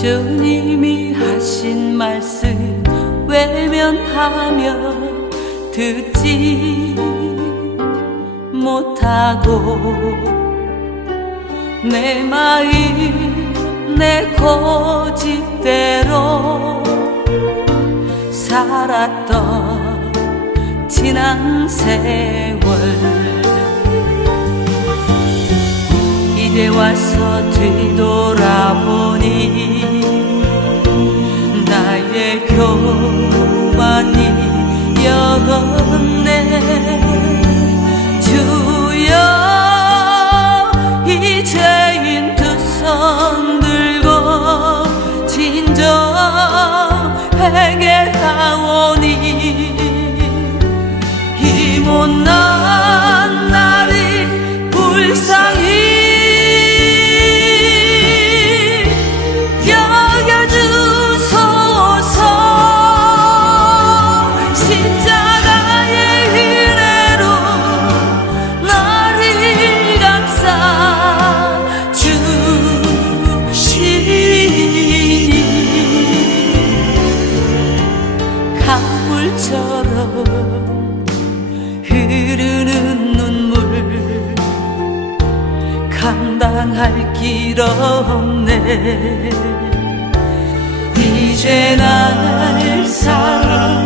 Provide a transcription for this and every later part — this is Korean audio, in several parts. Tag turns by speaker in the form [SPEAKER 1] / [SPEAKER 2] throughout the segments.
[SPEAKER 1] 주님이 하신 말씀 외면하며 듣지 못하고 내 마음 내 고집대로 살았던 지난 세월. 이제 와서 뒤돌아보니 나의 교만이 여었네. 주여 이제인 두 손 들고 진정 회개하오니 이 못난 물처럼 흐르는 눈물. 감당할 길 없네. 이제 날 사랑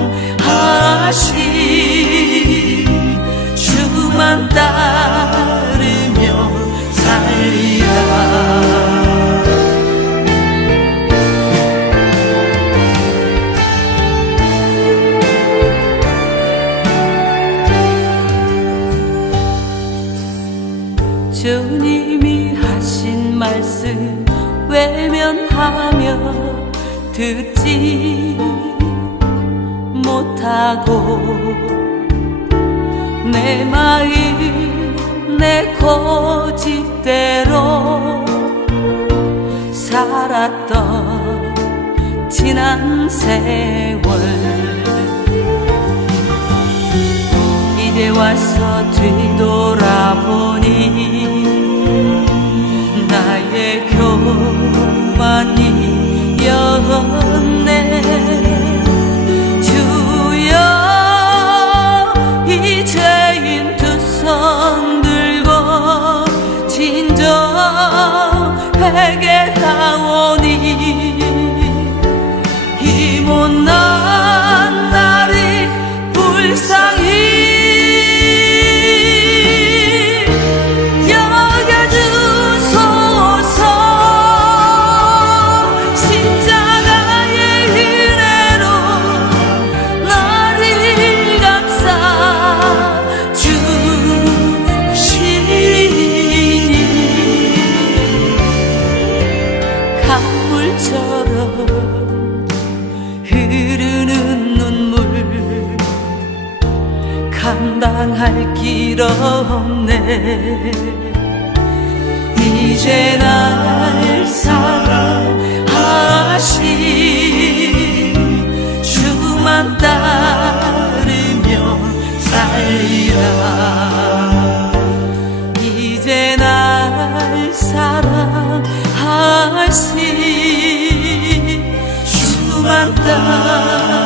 [SPEAKER 1] 주님이 하신 말씀 외면하며 듣지 못하고 내 마음 내 고집대로 살았던 지난 세월 와서 뒤돌아보니 나의 교만이 여 감당할 길 없네. 이제 날 사랑하시 주만 따르며 살리라. 이제 날 사랑하시 주만 따르며